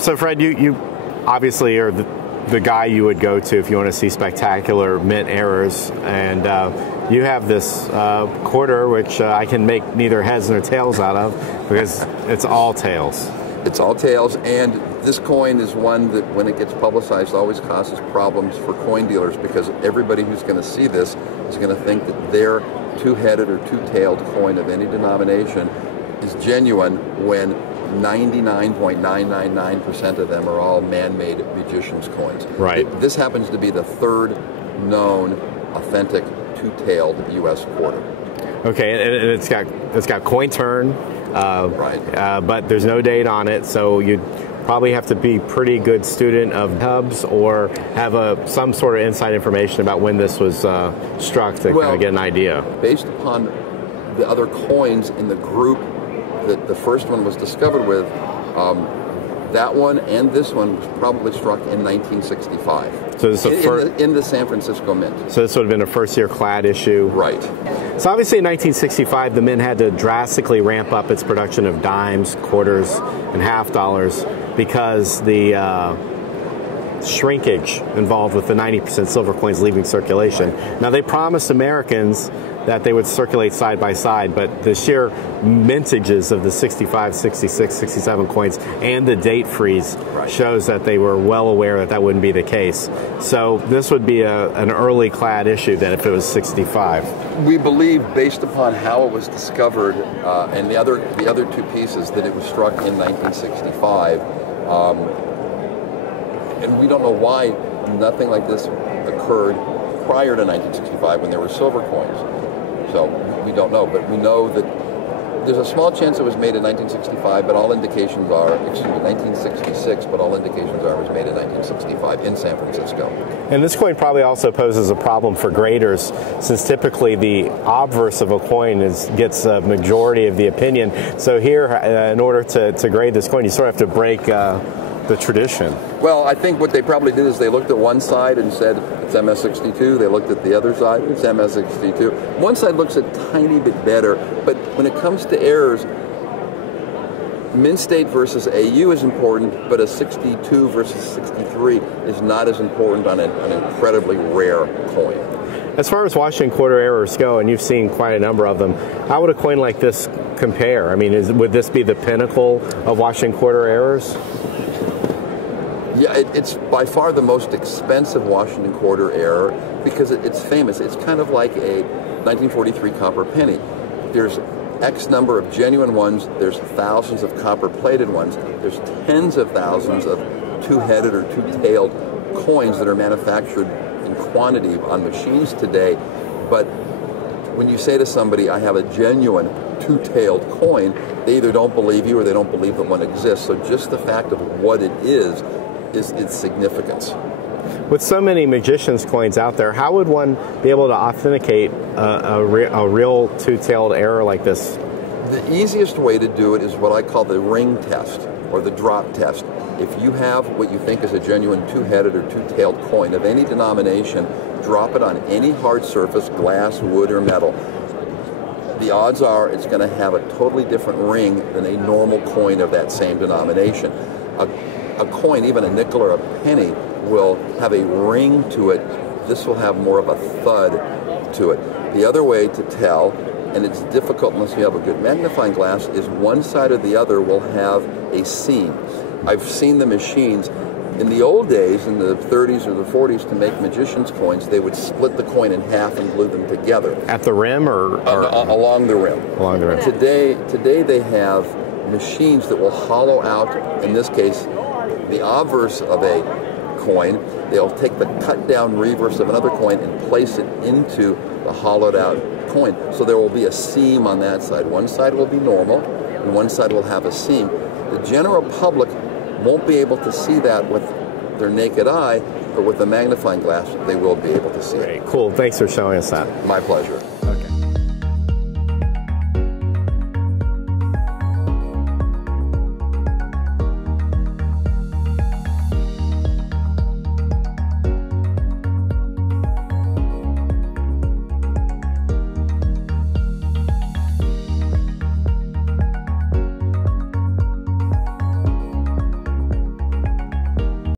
So Fred, you obviously are the guy you would go to if you want to see spectacular mint errors, and you have this quarter which I can make neither heads nor tails out of because it's all tails. It's all tails, and this coin is one that, when it gets publicized, always causes problems for coin dealers because everybody who's going to see this is going to think that their two-headed or two-tailed coin of any denomination is genuine when 99.999% of them are all man-made magician's coins. Right. This happens to be the third known authentic two-tailed U.S. quarter. Okay, and it's got coin turn. Right. But there's no date on it, so you'd probably have to be pretty good student of hubs or have some sort of inside information about when this was struck to kind of get an idea. Based upon the other coins in the group that the first one was discovered with, that one and this one was probably struck in 1965. So this is in the San Francisco Mint. So this would have been a first-year clad issue. Right. So obviously in 1965, the Mint had to drastically ramp up its production of dimes, quarters, and half dollars because the shrinkage involved with the 90% silver coins leaving circulation. Now they promised Americans that they would circulate side by side, but the sheer mintages of the 65, 66, 67 coins and the date freeze shows that they were well aware that that wouldn't be the case. So this would be an early clad issue then if it was 65. We believe, based upon how it was discovered and the other two pieces, that it was struck in 1965. And we don't know why nothing like this occurred prior to 1965 when there were silver coins. So we don't know, but we know that there's a small chance it was made in 1965, but all indications are, 1966, but all indications are it was made in 1965 in San Francisco. And this coin probably also poses a problem for graders, since typically the obverse of a coin gets a majority of the opinion. So here, in order to grade this coin, you sort of have to break the tradition. Well, I think what they probably did is they looked at one side and said it's MS62. They looked at the other side, it's MS62. One side looks a tiny bit better, but when it comes to errors, mint state versus AU is important, but a 62 versus 63 is not as important on an incredibly rare coin. As far as Washington quarter errors go, and you've seen quite a number of them, how would a coin like this compare? I mean, would this be the pinnacle of Washington quarter errors? Yeah, it's by far the most expensive Washington quarter error because it's famous. It's kind of like a 1943 copper penny. There's X number of genuine ones. There's thousands of copper-plated ones. There's tens of thousands of two-headed or two-tailed coins that are manufactured in quantity on machines today. But when you say to somebody, I have a genuine two-tailed coin, they either don't believe you or they don't believe that one exists. So just the fact of what it is its significance. With so many magician's coins out there, how would one be able to authenticate a real two-tailed error like this? The easiest way to do it is what I call the ring test or the drop test. If you have what you think is a genuine two-headed or two-tailed coin of any denomination, drop it on any hard surface, glass, wood, or metal. The odds are it's going to have a totally different ring than a normal coin of that same denomination. A coin, even a nickel or a penny, will have a ring to it. This will have more of a thud to it. The other way to tell, and it's difficult unless you have a good magnifying glass, is one side or the other will have a seam. I've seen the machines. In the old days, in the 30s or the 40s, to make magician's coins, they would split the coin in half and glue them together. At the rim or along the rim? Along the rim. Today they have machines that will hollow out, in this case, the obverse of a coin. They'll take the cut down reverse of another coin and place it into the hollowed out coin. So there will be a seam on that side. One side will be normal and one side will have a seam. The general public won't be able to see that with their naked eye, but with a magnifying glass they will be able to see it. Cool, thanks for showing us that. My pleasure. Okay.